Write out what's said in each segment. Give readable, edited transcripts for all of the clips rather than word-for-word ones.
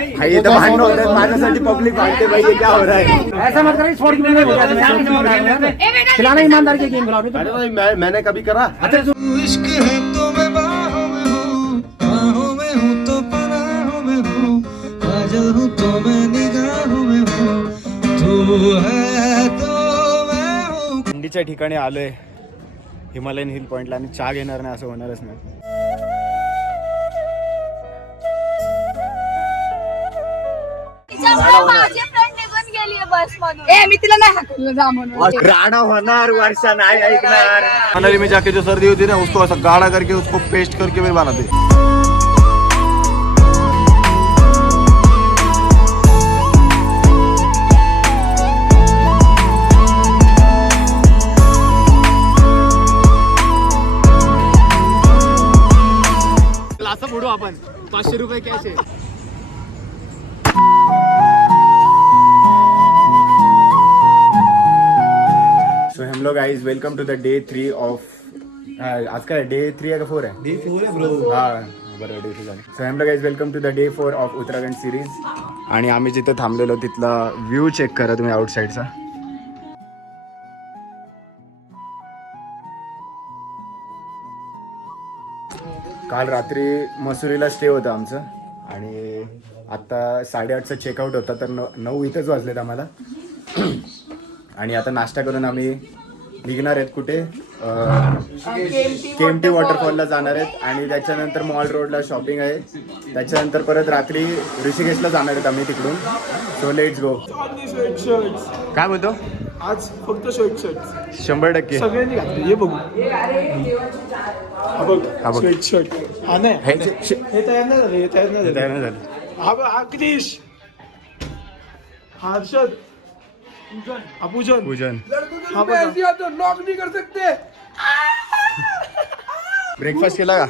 ये तो भांडण होत माझ्यासाठी पब्लिक भांडते भाई ये क्या हो रहा है ऐसा मत करिए छोड़ के नहीं हो जाता खिलाना ईमानदार के गेम खिलाओ अरे भाई मैंने कभी करा इश्क है तो मैं बाहों में हूँ तो पनाहों में हूँ काजल हूँ तो मैं निगाहों में हूँ तू है तो मैं हूँ. थंडीच्या ठिकाणी आलोय हिमालयन हिल पॉइंटला आणि चहा घेणार नाही असं होणारच नाही. माझी फ्रेंड निघून गेली बस मधून. मी तिला नाही हाकललं जा म्हणून. राणा होणार वर्षा नाही ऐकणार. मनाली में जाके जो सर्दी होती है ना उसको ऐसा गाढ़ा करके उसको पेस्ट करके फिर बनाते. असं फोडू आपण 500 रुपये कॅश आहे. सो हम लोग guys welcome to the day 3 of आज का डे 3 है का 4 है? डे 4 है ब्रो. हाँ बरोबर डे 3 झाली. सो हम लोग guys welcome to the day 4 of Uttarakhand series. आणि आम्ही जिथे थांबलेलो तिथला व्ह्यू चेक करा तुम्ही आउटसाईडचा. काल रात्री मसुरीला स्टे होतं आमचं आणि आत्ता 8:30चा चेकआउट होता तर 9 इथंच वाजलेत आम्हाला. आणि आता नाश्ता करून आम्ही निघणार आहेत कुठे केएमटी वॉटरफॉलला जाणार आहेत आणि त्याच्यानंतर मॉल रोडला शॉपिंग आहे. त्याच्यानंतर परत रात्री ऋषिकेशला जाणार आहेत आम्ही तिकडून. So let's go. काय बोलतो आज फक्त स्वेटशर्ट 100% सगळ्यांनी घातले. हे बघू हा बघ हा बघ. स्वेटशर्ट हा नाही हे तयार नाही झालं. हे तयार नाही तयार झालं. नाही झालं. हा बघ हा क्रिश हा हर्षद हा पूजन पूजन हा बघ नॉक नहीं कर सकते. ब्रेकफास्ट केला का?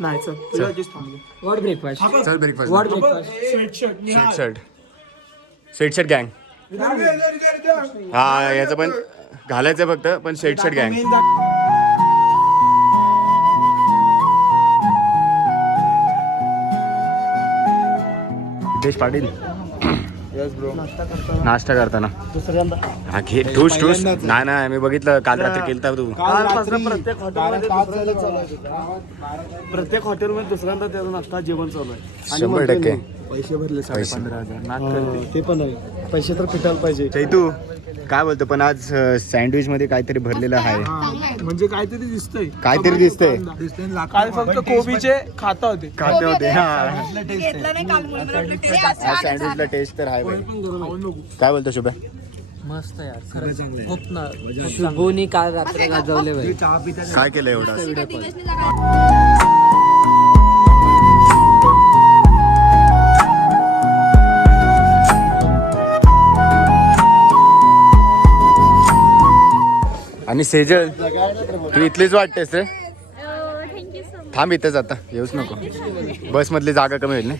नाही चल तुला लगेच थांबलो. व्हाट ब्रेकफास्ट चल breakfast. What breakfast sweatshirt sweatshirt गँग. हा याचं पण घालायचं फक्त पण स्वेटशर्ट गँग. देश पाटील नाश्ता करताना दुसऱ्यांदा हा घे ठूस ठूस. नाही नाही मी बघितलं काल रात्री केलता तू. प्रत्येक हॉटेलमध्ये दुसऱ्यांदा त्याचा नाश्ता जेवण चालू आहे. 100% पैसे भरले पैसे. 15,000 नाक करते ते पण आहे. पैसे तर फिटायला पाहिजे. चैतू काय बोलतो पण आज सँडविच मध्ये काहीतरी भरलेलं आहे. म्हणजे काहीतरी दिसतंय. काहीतरी दिसतंय. काल फक्त कोबीचे खाता होते. खाते होते. हा घेतलं नाही काल म्हणून मला वाटलं ते आज आज सँडविचला टेस्ट तर आहे बाई. खाऊन बघू. काय बोलतो शुभ्या? मस्त यार खरंच खूप ना शुभोनी काल रात्री गाजवले बाई. काय केलं एवढं? दिवसनी जागा. आणि सेजल तू इथलीच वाटतेस रे. Thank you so much. थांब इथेच आता येऊच नको. बस मधली जागा कमी होईल ना.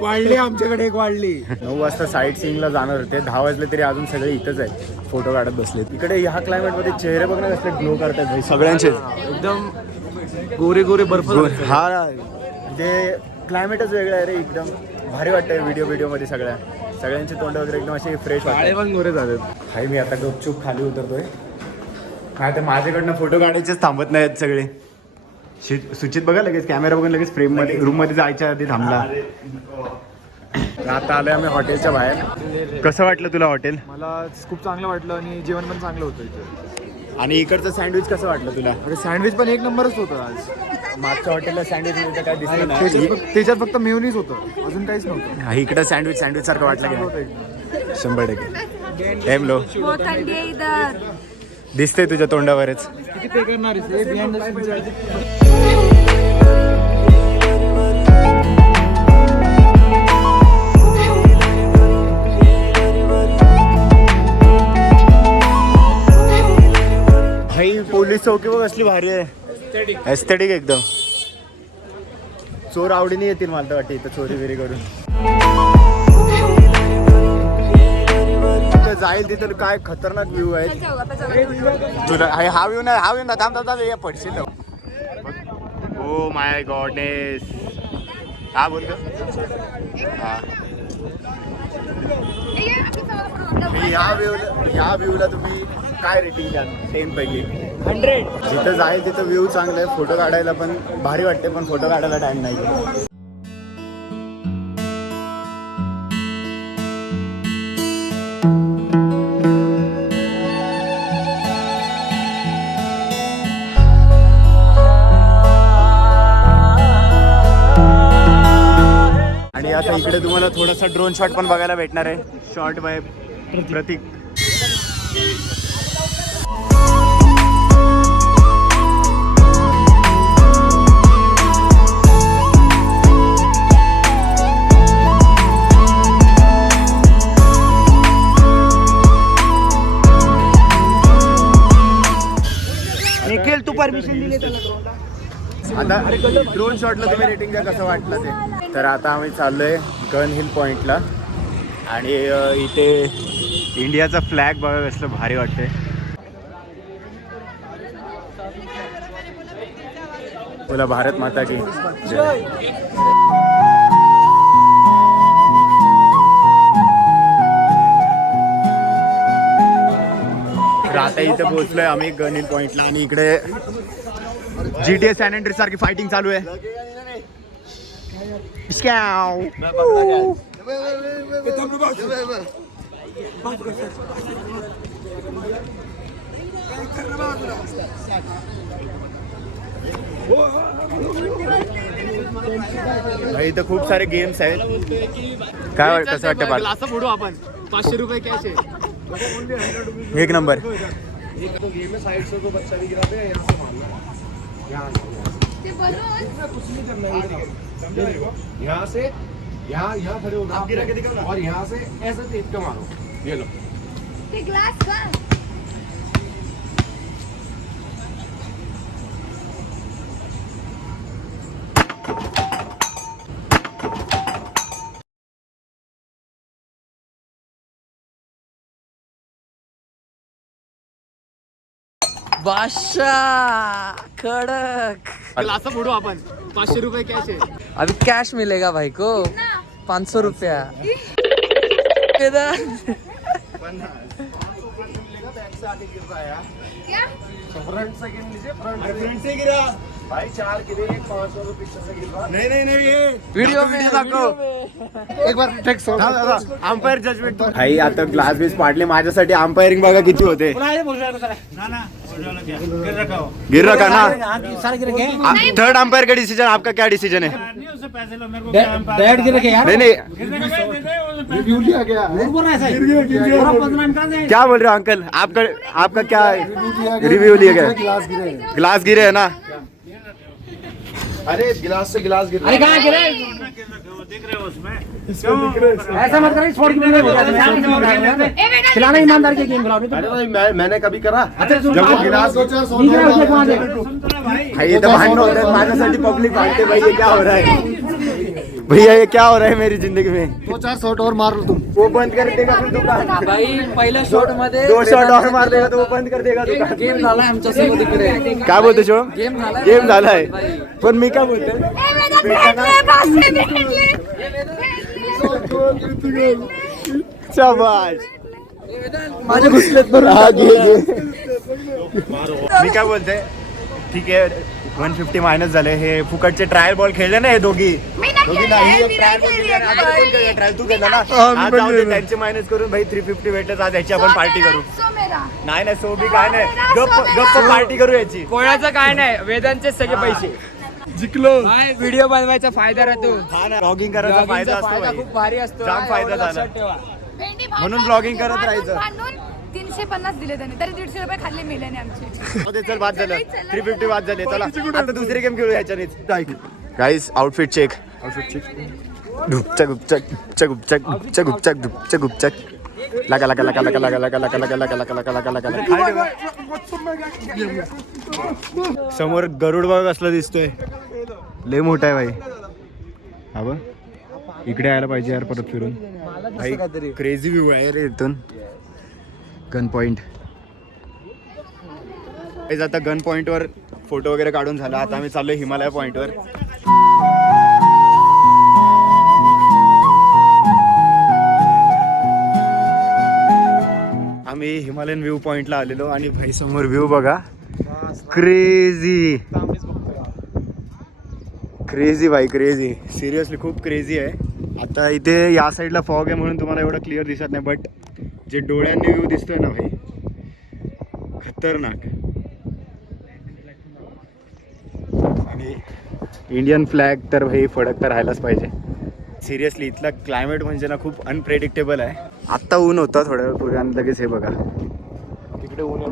वाढली आमच्याकडे एक वाढली. 9 वाजता साईट सीइंगला जाणार होते. 10 वाजले तरी अजून सगळे इथंच आहेत फोटो काढत बसले. इकडे ह्या क्लायमेट मध्ये चेहरे बघणं कसले ग्लो करतात भाई सगळ्यांचे. एकदम गोरे गोरे बर्फ. हा म्हणजे क्लायमेटच वेगळं आहे रे. एकदम भारी वाटतंय व्हिडिओ मध्ये सगळ्यांचे तोंड वगैरे एकदम असे फ्रेश वाटते. पण गोरे झाले. हाय मी आता गपचूप खाली उतरतोय. काय तर माझ्याकडनं फोटो काढायचेच थांबत नाहीत सगळे. सुचित बघा लगेच कॅमेरा बघून लगेच फ्रेम मध्ये रूम मध्ये जायच्या आधी थांबला. आता आलोय आम्ही हॉटेलच्या बाहेर. कसं वाटलं तुला हॉटेल? मला खूप चांगलं वाटलं आणि जेवण पण चांगलं होतं इथे. आणि इकडचं सँडविच कसं वाटलं तुला? अरे सँडविच पण एक नंबरच होतं आज. मागच्या हॉटेलला सँडविच काय दिसलं नाही. त्याच्यात फक्त मेयोनीज होतं अजून काहीच नव्हतं. इकडं सँडविच सारखं वाटलं की 100%. हेमलो बहुत थंडी आहे इधर. दिसतंय तुझ्या तोंडावरच. किती पे करणार आहे? बिहाइंड द भाई पोलीस चौकी बघ असली भारी आहे. एस्थेटिक एकदम. चोर आवडीने येतील मला तर वाटतं इथं चोरी बिरी करून. जाईल तिथं काय खतरनाक व्ह्यू आहे तुला. हा व्ह्यू ना थांब ये पडशील. Oh my goodness. हा बोल हा या व्ह्यूला तुम्ही काय रेटिंग द्याल 10 पैकी? 100. जिथं जाईल तिथं व्ह्यू चांगलं आहे, फोटो काढायला पण भारी वाटते, पण फोटो काढायला टाइम नाही. आणि आता इकडे तुम्हाला थोडासा ड्रोन शॉट पण बघायला भेटणार आहे, शॉट बाय प्रतीक. निखिल तू परमिशन दिली त्याला. आता ड्रोन शॉटला तुम्ही रेटिंग द्या, कसं वाटलं ते. तर आता आम्ही चाललोय गन हिल पॉइंटला आणि इथे इंडियाचा फ्लॅग बघा कसलं भारी वाटतंय. बोला भारत माता की जय. तर आता इथे पोहोचलोय आम्ही गन हिल पॉइंटला आणि इकडे GTA सॅन अँड्रेस सारखी फायटिंग चालू आहे. इथं खूप सारे गेम्स आहेत. काय कसं वाटतं बाल? असं फोडू आपण 500 रुपये कॅश आहे. एक नंबर. यहाँ से यहाँ खड़े हो और यहाँ से ऐसे देख के मारो. ये लो. ते ग्लास का बादशाह कडक. असं फोडू आपण 500 रुपये कॅश आहे. अभी कैश मिलेगा भाई को 500 रुपया. क्या फ्रंट से गिन लीजिए. फ्रंट से गिरा भाई. 4 गिरे 500 रुपये पीछे से गिरा. नहीं ये वीडियो में दाखव. एक बार टेक्स अंपायर जजमेंट. भाई आता ग्लास बीस पाडले माझ्यासाठी. अंपायरिंग बघा किती होते. गिर रखा ना. थर्ड अंपायर का डिसीजन, आपका क्या डिसीजन है? बैठ गिर के यार. नहीं रिव्यू लिया गया. क्या बोल रहे हो अंकल? आपका क्या रिव्यू लिया गया? ग्लास गिरे है ना. अरे गिलास से गिलास गिर. अरे कहाँ गिरे? ऐसा मत करो, छोड़ के मेरे हो जाते. खिलाना ईमानदार के गेम खिलाओ. अरे भाई मैंने कभी करा. जब वो गिलास भाई ये तो भांडण होत आहेत माझ्यासाठी. पब्लिक भांडते भाई. ये क्या हो रहा है भैया? ये क्या हो रहा है मेरी जिंदगी में? 2-4 शॉट और मार लो तुम. वो बंद कर देगा फिर दुकान. भाई पहिल्या शॉट मध्ये 2 शॉट और मार देगा तो वो बंद कर देगा दुकान. गेम झालाय आमच्या सोबत इकडे. काय बोलतो शो? गेम झालाय पण मी काय बोलतोय? शाबाश. माझे घुसलेत हा, घे. मी काय बोलते, ठीक आहे 150 मायनस झाले. हे फुकटचे ट्रायल बॉल खेळले ना हे दोघी नाही. एक ट्रायल बॉल खेळले. आता कोण खेळला? ट्रायल तू खेळला ना. आज जाऊ दे, त्यांचे मायनस करून भाई 350 भेटत. आज याची आपण पार्टी करू. नाही सोबी काय नाही. गप्प पार्टी करू याची. कोणाचं काय नाही, वेदांचे सगळे पैसे जिंकलो. व्हिडिओ बनवायचा फायदा राहतो. हा ना, ब्लॉगिंग करायचा फायदा असतो भाई. खूप भारी असतो. जाम फायदा झाला. म्हणून ब्लॉगिंग करत राहायचं. 350 दिले त्याने, तरी 150 रुपये खाल्ले मेल्याने आमचे. चल बाद झालं. 350 बाद झाले. चला आता दुसरी गेम खेळू ह्याच्यानेच. गाईस आउटफिट चेक. गुपचक गुपचक गुपचक गुपचक गुपचक गुपचक गुपचक गुपचक. लगा लगा लगा लगा लगा लगा लगा लगा लगा लगा लगा लगा लगा. समोर गरुड बघ कसला दिसतोय. लय मोठा आहे भाई. हा बघ इकडे यायला पाहिजे यार परत फिरून. भाई क्रेझी व्ह्यू आहे रे इथून. Gun point. आता गन पॉइंटवर फोटो वगैरे काढून झाला. आता आम्ही चाललोय हिमालय पॉइंटवर. हिमालयन व्ह्यू पॉइंटला आलेलो आणि भाई समोर व्ह्यू बघा. क्रेझी क्रेझी भाई क्रेझी, सिरियसली खूप क्रेझी आहे. आता इथे या साईडला फॉग आहे म्हणून तुम्हाला एवढं क्लिअर दिसत नाही, बट जे डोळ्यांनी व्ह्यू दिसतोय ना भाई खतरनाक. आणि इंडियन फ्लॅग तर भाई फडक तर राहायलाच पाहिजे. सिरियसली इथला क्लायमेट म्हणजे ना खूप अनप्रेडिक्टेबल आहे. आत्ता ऊन होता थोड्या वेळ पूर्वी आणि लगेच हे बघा तिकडे ऊन आहे,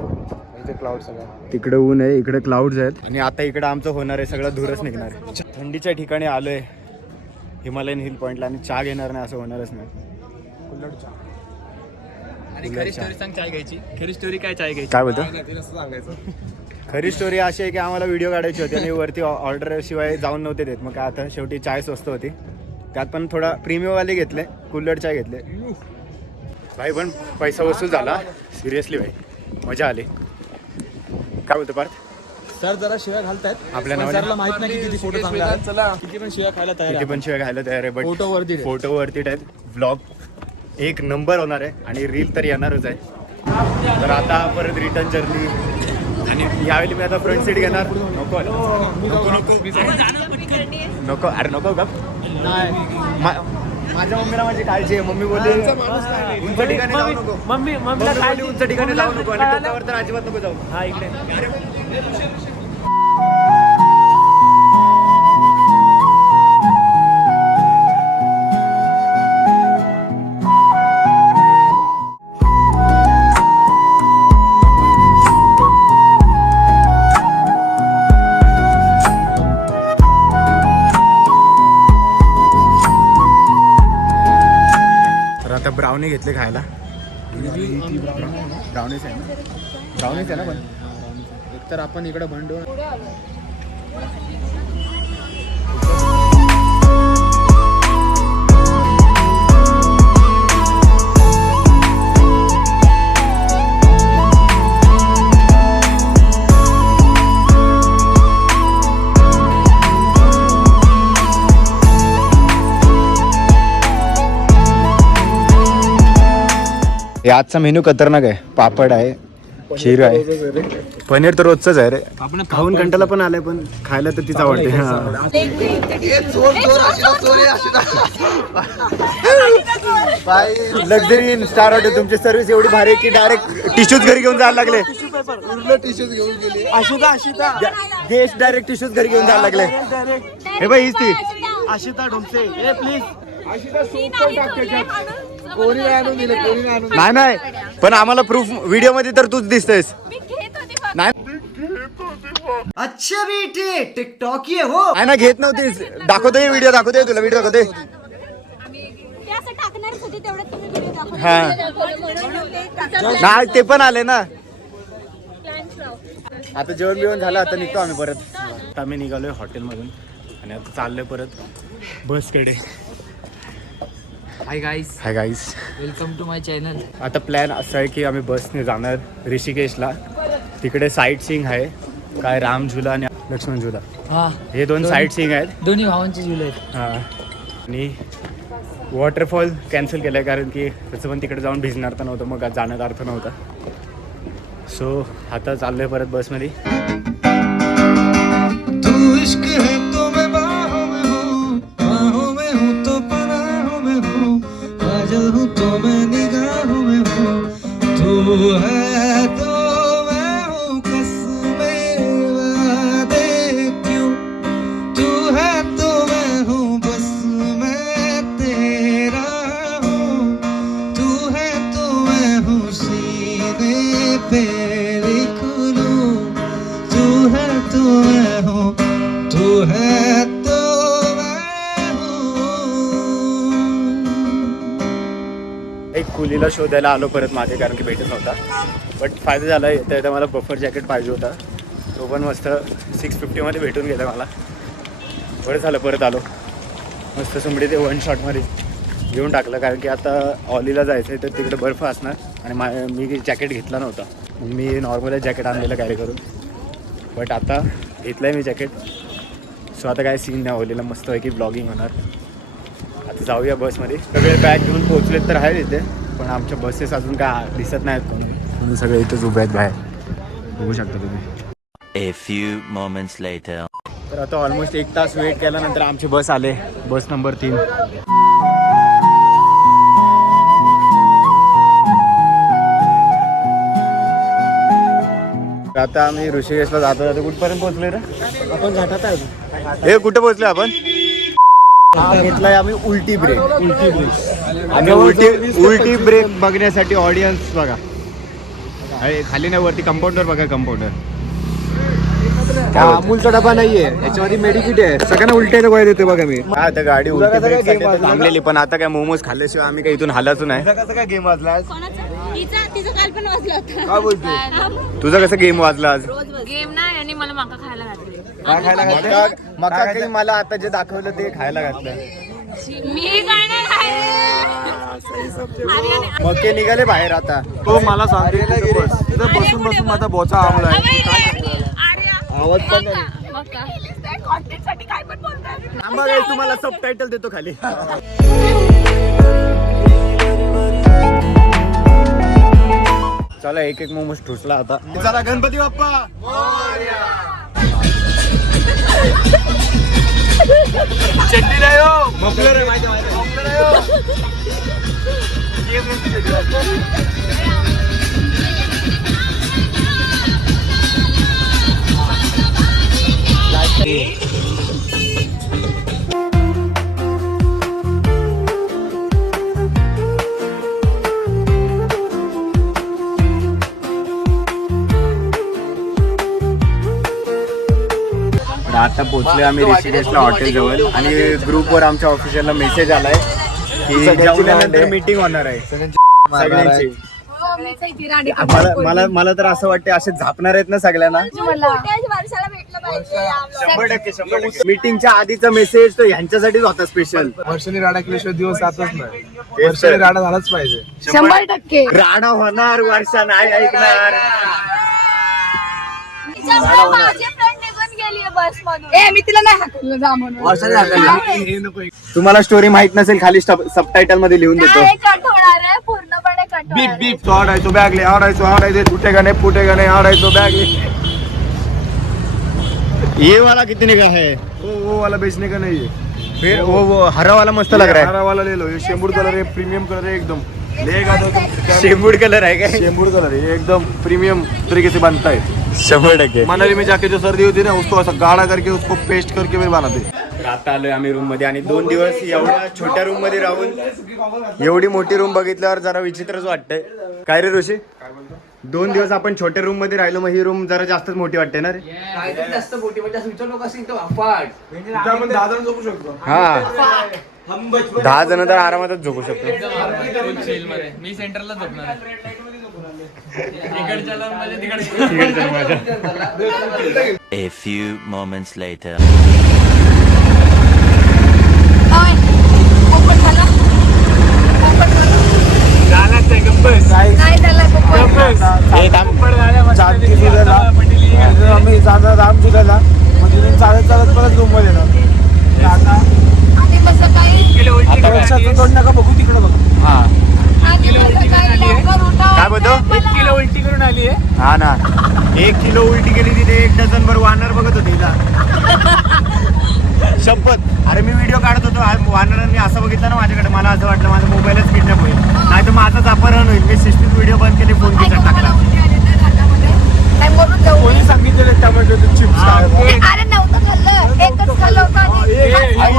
इथे क्लाउड सगळं. तिकडे ऊन आहे, इकडे क्लाउड्स आहेत आणि आता इकडे आमचं होणार आहे सगळं धूरच निघणार आहे. थंडीच्या ठिकाणी आलो आहे हिमालयन हिल पॉईंटला आणि चहा घेणार नाही असं होणारच नाही. आणि खरी स्टोरी सांग चाय घ्यायची. खरी स्टोरी काय चाय घ्यायची काय बोलतो? असं सांगायचं. खरी स्टोरी अशी आहे की आम्हाला व्हिडिओ काढायची होती आणि वरती ऑर्डर शिवाय जाऊन नव्हते देत. मग काय आता शेवटी चाय स्वस्त होती, त्यात पण थोडा प्रीमियमवाले घेतले, कुल्हड चाय घेतले. भाई पण पैसा वसूल झाला सिरियसली भाई, मजा आली. काय बोलतो पार्थ? सर जरा शिव्या घालतायत आपल्या पण नावाने सरला माहित नाही किती फोटो चांगले आहेत. चला किती पण शिव्या खायला तयार किती आहे. पण शिवाय घायला तयार आहे, बट Photo worth it आहे. फोटो वरती आहेत. व्लॉग एक नंबर होणार आहे आणि रील तर येणारच आहे. तर आता परत रिटर्न जर्नी आणि यावेळी मी आता फ्रंट सीट घेणार. नको नको अरे नको का, माझ्या मम्मीला माझी काळजी आहे. मम्मी बोलली उंच ठिकाणी जाऊ नको, मम्मी मम्मी बोलली उंच ठिकाणी जाऊ नको आणि टोकावर तर अजिबात नको जाऊ. हा इकडे तर आता ब्राउनी घेतले खायला. ब्राउनीच आहे ना, ब्राउनीच आहे ना. पण एकतर आपण इकडे भांडू. हे आजचा मेनू खतरनाक आहे. पापड आहे, खीर आहे, पनीर तर रोजचंच आहे रे. आपण खाऊन कंटाला पण आलाय, पण खायला तर तीच आवडते. लक्झरी स्टार हॉटेल, तुमची सर्व्हिस एवढी भारी आहे की डायरेक्ट टिश्यूज घरी घेऊन जायला लागले. टिश्यूज घेऊन गेली. गेस्ट डायरेक्ट टिश्यूज घरी घेऊन जायला लागले. हे बाई हीच ती आशिता ढोमसे. ए प्लीज कोणी नाही आणून दिले, कोणी नाही आणून. नाही नाही, पण आम्हाला प्रूफ व्हिडिओ मध्ये तर तूच दिसतेस. नाही अच्छा बेटे टिकटॉक ये हो. नाही ना, घेत नव्हतीस. दाखवतोय व्हिडिओ, दाखवतोय तुला व्हिडिओ दाखवतोय. हा नाही, ते पण आले ना. आता जेवण बिवण झालं, आता निघतो आम्ही परत. आता आम्ही निघालोय हॉटेलमधून आणि आता चाललोय परत बसकडे. Hi guys, hi guys, welcome to my channel. आता प्लॅन असा आहे की आम्ही बसने जाणार ऋषिकेशला. तिकडे साईट सीइंग आहे, काय राम झुला आणि लक्ष्मण झुला, हा हे दोन साईट सीइंग आहेत. दोन्ही भावांचे झुले आहेत. हां, आणि वॉटरफॉल कॅन्सल केलं आहे कारण की त्याचं पण तिकडे जाऊन भिजणार तर नव्हतं, मग जाण्याचा अर्थ नव्हता. सो आता चाललो आहे परत बसमध्ये. तू इश्क है तो मैं बाहों में हूँ तो पनाहों में हूँ, काजल हूँ तो मैं निगाहों में हूँ, तू है तो मैं हूँ कसमें वादे क्यों, तू है तो मैं हूँ बस मैं तेरा हूँ, तू है तो मैं हूँ सीने पे लिख लूँ, तू है तो मैं हूँ, तू है तो मैं हूँ. एक कुलीला शोधायला आलो परत मागे कारण की भेटत नव्हता. बट फायदा झाला, तर मला बफर जॅकेट पाहिजे होता. तो पण मस्त 650मध्ये भेटून गेला मला. बरं झालं परत आलो. मस्त सुंबडी ते वन शॉटमध्ये घेऊन टाकलं कारण की आता ऑलीला जायचं आहे तर तिकडे बर्फ असणार आणि मी जॅकेट घेतला नव्हता. मी नॉर्मल जॅकेट आणलेलं कॅरी करून, बट आता घेतलं आहे मी जॅकेट. सो आता काय सीन नाही, ऑलीला मस्त आहे की ब्लॉगिंग होणार. आता जाऊया बसमध्ये. सगळे बॅग घेऊन पोहोचलेत तर आहेत इथे, पण आमच्या बसेस अजून काय दिसत नाहीत कोणी. आम्ही सगळे इथेच उभे आहेत बाहेर, बघू शकता तुम्ही. A few moments later. तर आता ऑलमोस्ट 1 तास वेट केल्यानंतर आमची बस आले, बस नंबर 3. आता आम्ही ऋषिकेशला जातो. आता कुठपर्यंत पोहोचलोय रे आपण घाटात आहे. हे कुठे पोहोचलो आपण? हा घेतलाय आम्ही उलटी ब्रेक. आणि उलटी ब्रेक बघण्यासाठी ऑडियन्स बघा, अरे खाली नाही वरती कंपाऊंडर बघा, कंपाऊंडर. अमूलचा डबा नाहीये, याच्यामध्ये मेडिकिट आहे. सगळ्यांना उलट्या गोळ्या देते बघा मी. हा आता गाडी उलटी ब्रेकसाठी आता थांबलेली, पण आता काय मोमोज खाल्ल्याशिवाय आम्ही काही इथून हालायचो नाही. कसं काय गेम वाजला? तिचं काल पण वाजला होता. काय बोलते? तुझा कसं गेम वाजला आज? गेम नाही आणि मला माका खायला घातली. काय खायला घातलं? मका काही मला आता जे दाखवलं ते खायला घातलं. मी काय नाही मके निघाले बाहेर आता. तो मला सांगते तिथं बसून बसून माझा बोचा आमला आवाज पण नाही. काय पण बोलताय. थांबा guys, तुम्हाला सबटायटल देतो खाली. चला एक एक मोमोज ठुसला आता. चला गणपती बाप्पा चटणी नाही हो. मफलर आहे माझ्या मागे. आता पोहोचले आम्ही ऋषिकेशला हॉटेल जवळ आणि ग्रुपवर आमच्या ऑफिशियलला मेसेज आलाय की जेवल्यानंतर मीटिंग होणार आहे सगळ्यांची. मला तर असं वाटतं असे झापणार आहेत ना सगळ्यांना. वर्षाला भेटलं पाहिजे. 100% मीटिंगच्या आधीचा मेसेज तो ह्यांच्यासाठीच होता स्पेशल. वर्षाने राडा केल्याशिवाय दिवस जातच नाही. वर्षाने राडा झालाच पाहिजे. 100%. राडा होणार, वर्षा नाही ऐकणार. माझी फ्रेंड निघून गेली बस मधून. मी तिला नाही हाकललं जा म्हणून. तुम्हाला स्टोरी माहित नसेल खाली सबटायटल मध्ये लिहून देतो. नाही कट होणार आहे, पूर्णपणे कट बीप होणार आहे. बीप तो आडायचो बॅगले, आडायचो फुटेगा नाही फुटेगा नहीं, आडायचो बॅगले. ये वाला कितने का है? वो वाला बेचने का नहीं है. फिर वो हरा वाला मस्त लग रहा हरा वाला ले लो. ये शेंबूड कलर है, प्रीमियम कलर है एकदम. लेगा तो है. शेंबूड कलर है क्या? शेंबूड कलर है, ये एकदम प्रीमियम तरीके से बनता है. 100%. मनाली में जाके जो सर्दी होती है ना, उसको ऐसा गाढ़ा करके उसको पेस्ट करके फिर बनाते. आता आलोय आम्ही रूम मध्ये आणि 2 दिवस एवढ्या छोट्या रूम मध्ये राहून एवढी मोठी रूम बघितल्यावर जरा विचित्रच वाटतंय. काय रे ऋषी? 2 दिवस आपण छोट्या रूम मध्ये राहिलो, मग ही रूम जरा जास्तच मोठी वाटते ना रे. जास्त मोठी म्हणजे असं विचार लोक असेल तर वाफाट. आपण 10 जण झोपू शकतो. हा 10 जण तर आरामातच झोपू शकतो. मी सेंटरला झोपणार. A few moments later. ओय, पोपट झाला? पोपट झाला? नाही झाला पोपट. आम्ही जाणार रामचुदाला, मग तिथून चालत चालत परत रूम मध्ये येणार. आणि मग सकाळी आता वर्षाचं तोंड नका बघू, तिकडे बघा. आणि मग सकाळी लवकर उठावं. काय बोलतो? 1 किलो उलटी करून आली आहे. हा ना, 1 किलो उलटी केली तिथे 1 डझन भर वानर बघत होते हिला. शपथ. अरे मी व्हिडिओ काढत होतो, वानरांनी असं बघितलं ना माझ्याकडे, मला असं वाटलं माझा मोबाईलच किडनॅप होईल, नाही तर माझाच अपहरण होईल. मी शिस्तीत व्हिडिओ बंद केले, फोन ऐका, खिचत मला टाकला. उलटी आली तर घाटामध्ये. नाही म्हणून जाऊ. कोणी सांगितलेलं टोमॅटोचे चिप्स अरे नव्हतं खाल्लं, एकच खाल्लं होतं आणि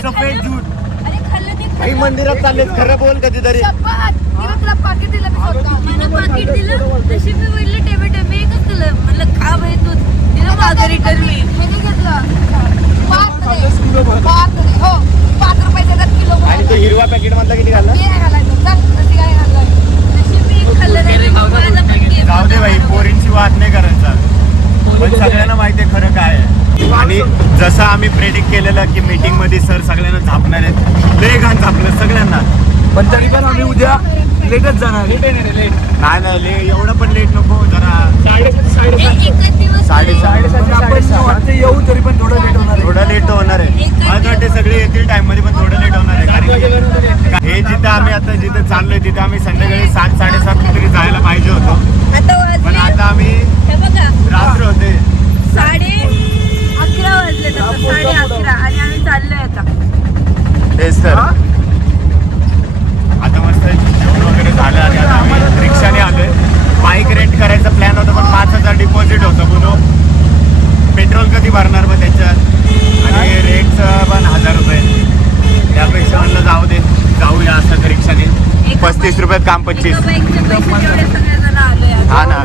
सफेद झूट. अरे खाल्लं ते काही मंदिरात चालले, खरं बोल कधीतरी. शपथ. तिला तुला पाकिट दिलं मी स्वतः. मला पाकिट दिलं तशी मी बोलले टोमॅटो मी एकच खाल्लं. म्हणलं खा भाई तू. दिलं माझं रिटर्न मी. ह्याने घेतलं 5 हो 5 रुपयाचा 1 किलो. आणि तो हिरवा पॅकेट मधला किती घालला? मी नाही घालायचं. चल तशी काय घालायचं. तशी मी खाल्लं नाही. माझं पाकिट. जाऊ दे भाई, पोरींची वाद नाही करायचा. पण सगळ्यांना माहिती आहे खरं काय आहे. आणि जसं आम्ही प्रेडिक्ट केलेलं की मीटिंग मध्ये सर सगळ्यांना झापणार आहेत, लय घाण झापलं सगळ्यांना. पण तरी पण आम्ही उद्या लेटच जाणार. नाही एवढं पण लेट नको, जरा एकच दिवस 6:30 येऊ तरी पण थोडं लेट होणार. थोडं लेट होणार आहे. मला वाटते सगळे येतील टाइम मध्ये, पण थोडं लेट होणार आहे. कारण की हे जिथं आम्ही आता जिथे चाललोय तिथे आम्ही संध्याकाळी 7-7:30 तरी जायला पाहिजे होतो, आता पण वाजले आता आम्ही हे बघा रात्र होते 11:30 वाजले, 11:30 आणि आम्ही चाललोय आता. तेच तर. आता मस्त जेवण वगैरे झालं आणि आता आम्ही रिक्षाने आलोय. बाईक रेंट करायचा प्लॅन होता पण 5,000 डिपॉझिट होतं बोलो. पेट्रोल कधी भरणार मग त्याच्यात आणि रेंटचं पण 1,000 रुपये. त्यापेक्षा म्हणलं जाऊ दे, जाऊया असं रिक्षाने. 35 रुपयात काम 25. एका बाईकचे पैसे तेवढे सगळेजण आले आता. हा ना,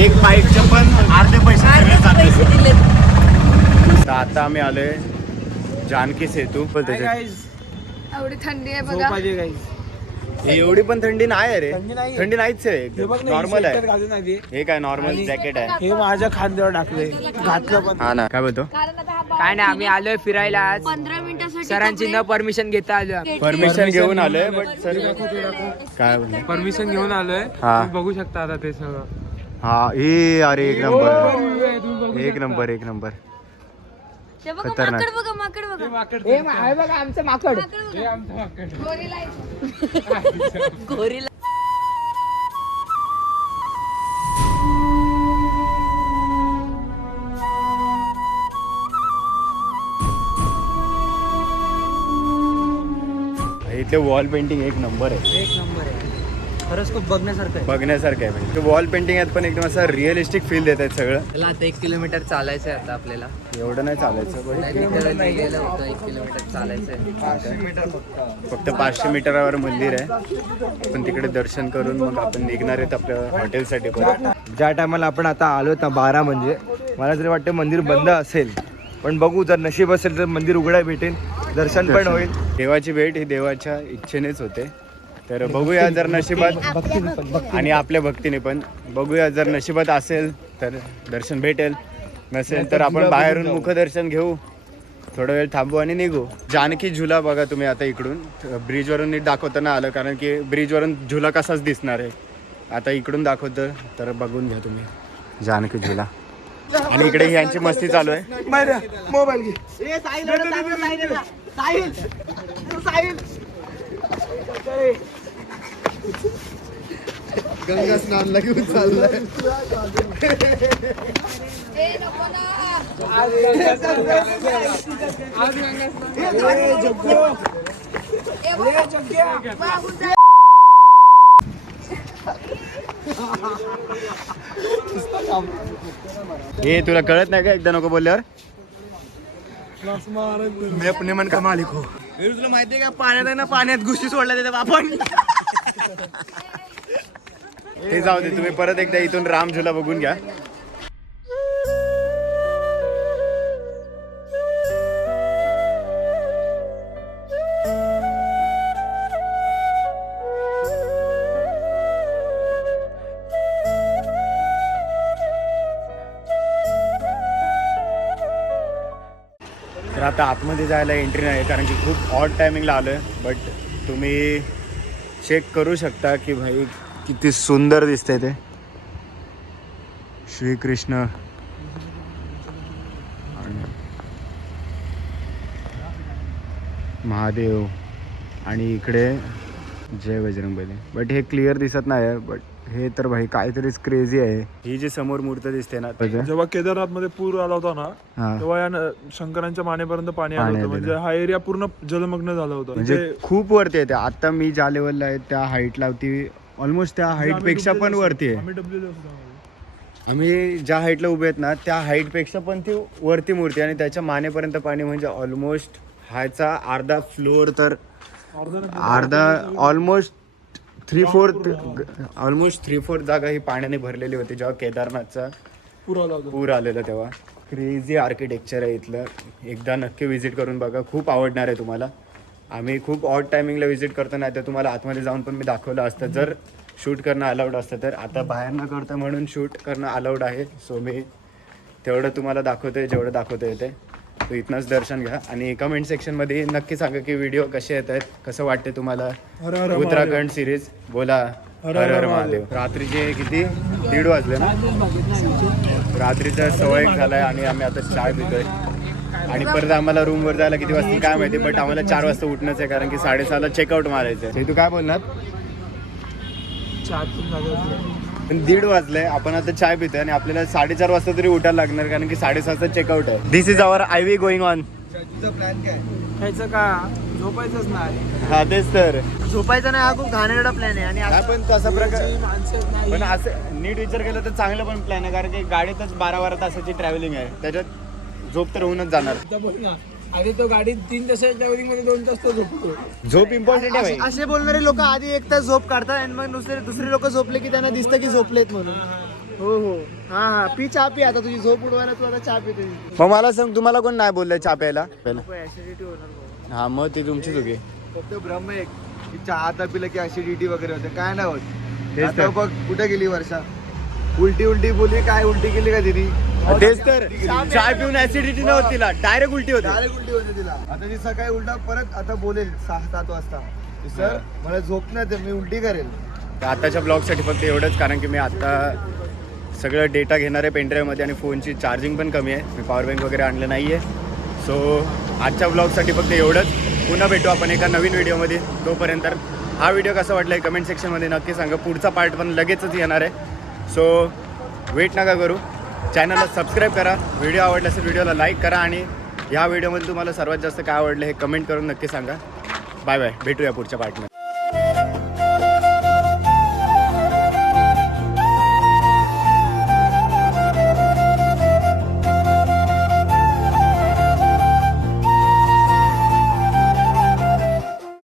एक बाईकचे पण अर्धे पैसे सगळे अर्धे जाते. पैसे दिलेत. तर आता आम्ही आलोय जानकी सेतू. एवढी थंडी आहे बघा. एवढी पण थंडी नाही रे, थंडी नाहीच आहे, नॉर्मल आहे. हे काय नॉर्मल जॅकेट आहे. हे माझ्या खांद्यावर टाकले, घातलं पण. हा ना, काय बोलतो? कारण आता हा काय नाही, आम्ही आलोय फिरायला आज. 15 मिनिटासाठी सरांची न परमिशन घेता आलोय आम्ही. परमिशन घेऊन आलोय बट सर काय बोलतो? परमिशन घेऊन आलोय. हा. तुम्ही बघू शकता आता ते सगळं. हा हे अरे एक नंबर, एक नंबर, एक नंबर. ते बघा, खतरनाक. माकड बघा, माकड बघा. हे बघा आमचं माकड. हे आमचं वाकड. गोरीला आहे. गोरीला. इथले वॉल पेंटिंग एक नंबर आहे, एक नंबर आहे, खरंच खूप बघण्यासारखं आहे. बघण्यासारखं आहे. म्हणजे वॉल पेंटिंग आहेत पण एकदम असं रिअलिस्टिक फील देत आहेत सगळं. त्याला आता 1 किलोमीटर चालायचं आहे आता आपल्याला. एवढं नाही चालायचं पण लिटरली गेलं होतं 1 किलोमीटर चालायचं आहे. फक्त 500 मीटरावर मंदिर आहे, पण तिकडे दर्शन करून मग आपण निघणार आहेत आपल्या हॉटेलसाठी परत. ज्या टायमाला आपण आता आलो तर 12 म्हणजे मला तरी वाटतं मंदिर बंद असेल, पण बघू जर नशीब असेल तर मंदिर उघडा भेटेल, दर्शन पण होईल. देवाची भेट ही देवाच्या इच्छेनेच होते, तर बघूया जर नशिबात आणि आपल्या भक्तीने पण बघूया. जर नशिबात असेल तर दर्शन भेटेल, नसेल तर आपण बाहेरून मुखदर्शन घेऊ, थोडा वेळ थांबू आणि निघू. जानकी झुला बघा तुम्ही आता इकडून ब्रिजवरून नीट दाखवताना आलं, कारण की ब्रिजवरून झुला कसाच दिसणार आहे. आता इकडून दाखवतं तर बघून घ्या तुम्ही जानकी झुला. आणि इकडे यांची मस्ती चालू आहे. मोबाईल घे. गंगा स्नानला घेऊन चाललाय. ए, नको ना. ए, बघा. हे तुला कळत नाही का एकदा नको बोलल्यावर? मी अपने मन का मालिक हो. तुला माहितीये का पाण्यात आहे ना, पाण्यात घुशी सोडल्या त्याच्यात आपण. ते जाऊ दे, तुम्ही परत एकदा इथून राम झुला बघून घ्या. तर आता आतमध्ये जायला एंट्री नाही कारण की खूप ऑड टायमिंगला आलो आहे, बट तुम्ही चेक करू शकता की भाई किती सुंदर दिसतंय ते. श्रीकृष्ण आणि महादेव आणि इकडे जय बजरंगबली. बट हे क्लिअर दिसत नाही आहे, बट हे तर भाई काहीतरीच क्रेझी आहे. ही जी समोर मूर्ती दिसते ना, जेव्हा केदारनाथ मध्ये पूर आला होता ना, हा. तेव्हा या शंकरांच्या मानेपर्यंत पाणी आलं होतं. म्हणजे हा एरिया पूर्ण जलमग्न झाला होता. म्हणजे खूप वरती आहे. आता मी ज्या लेवलला आहे त्या हाईटला ती ऑलमोस्ट त्या हाईट पेक्षा पण वरती आहे. आम्ही डबलेलो होतो. आम्ही ज्या हाईटला उभे आहेत ना त्या हाईट पेक्षा पण ती वरती मूर्ती आणि त्याच्या मानेपर्यंत पाणी. म्हणजे ऑलमोस्ट ह्याचा अर्धा फ्लोअर तर अर्धा ऑलमोस्ट 3/4 जागा ही पाण्याने भरलेली होती जेव्हा केदारनाथचा पूर आलेला तेव्हा. क्रेझी आर्किटेक्चर आहे इथलं. एकदा नक्की व्हिजिट करून बघा, खूप आवडणार आहे तुम्हाला. आम्ही खूप ऑड टायमिंगला व्हिजिट करतो, नाही तर तुम्हाला आतमध्ये जाऊन पण मी दाखवलं असतं जर शूट करणं अलाउड असतं तर. आता बाहेर न करतं म्हणून शूट करणं अलाउड आहे, सो मी तेवढं तुम्हाला दाखवतोय जेवढं दाखवता येते. तो इथनंच दर्शन घ्या आणि कमेंट सेक्शनमध्ये नक्की सांगा की व्हिडिओ कसे येत आहेत, कसं वाटते तुम्हाला उत्तराखंड सिरीज. बोला हर हर महादेव. रात्रीचे किती 1:30 वाजले ना, रात्रीचा सवय झालाय आणि आम्ही आता चाय पितोय. आणि परत आम्हाला रूमवर जायला किती वाजता काय माहिती, बट आम्हाला 4 वाजता उठणंच आहे कारण की 6:30ला चेकआउट मारायचं आहे. तू काय बोलणार? 1:30 वाजले, आपण आता चाय पितोय आणि आपल्याला 4:30 वाजता तरी उठायला लागणार कारण की 6:30चा चेकआउट आहे. दिस इज आवर आयवी गोइंग ऑन. तुझा प्लॅन काय? खायचं का झोपायचंच नाही. हा तेच तर. झोपायचं नाही, हा घाणेरडा प्लॅन आहे. आणि हा पण तसा प्रकार, पण असं नीट विचार केला तर चांगलं पण प्लॅन आहे कारण की गाडीतच 12 तासाची ट्रॅव्हलिंग आहे, त्याच्यात झोप तर होऊनच जाणार. आधी तो गाडीत 3 तास ट्रॅव्हलिंग मध्ये 2 तास तो झोपतो. झोप इम्पॉर्टंट आहे भाई. असे बोलणारे लोक आधी 1 तास झोप काढतात आणि मग दुसरे लोक झोपले की त्यांना दिसतं की झोपलेत म्हणून. हो हा पी चहा पी. आता तुझी झोप उडवायला तू आता चहा पिते. मग मला सांग, तुम्हाला कोण नाही बोललंय चहा प्यायला पहिला? ऍसिडिटी होणार. हा मग ती तुमची चुकी. फक्त भ्रम एक की चहा आता पिलं की ऍसिडिटी वगैरे होते, काय नाही होत. तेच आता तर. बघ कुठे गेली वर्षा, उलटी बोलली. काय उलटी केली का दिदी? तेच तर, चाय पिऊन ऍसिडिटी नव्हती तिला, डायरेक्ट उलटी होती. डायरेक्ट उलटी होते तिला. आता ती सकाळी उलटा परत आता बोलेल 6-7 वाजता, सर मला झोप नाही तर मी उलटी करेल. आताच्या ब्लॉगसाठी फक्त एवढंच, कारण की मी आता सगळं डेटा घेणार आहे पेनड्राईव्हमध्ये आणि फोनची चार्जिंग पण कमी आहे, मी पॉवर बँक वगैरे आणलं नाही आहे. सो आजच्या ब्लॉगसाठी फक्त एवढंच. पुन्हा भेटू आपण एका नवीन व्हिडिओमध्ये. तोपर्यंत हा व्हिडिओ कसा वाटला आहे कमेंट सेक्शनमध्ये नक्की सांगा. पुढचा पार्ट पण लगेचच येणार आहे, सो वेट नका करू. चॅनलला सबस्क्राईब करा, व्हिडिओ आवडला असेल व्हिडिओला लाईक करा आणि या व्हिडिओमध्ये तुम्हाला सर्वात जास्त काय आवडलं हे कमेंट करून नक्की सांगा. बाय बाय, भेटूया पुढच्या पार्टमध्ये.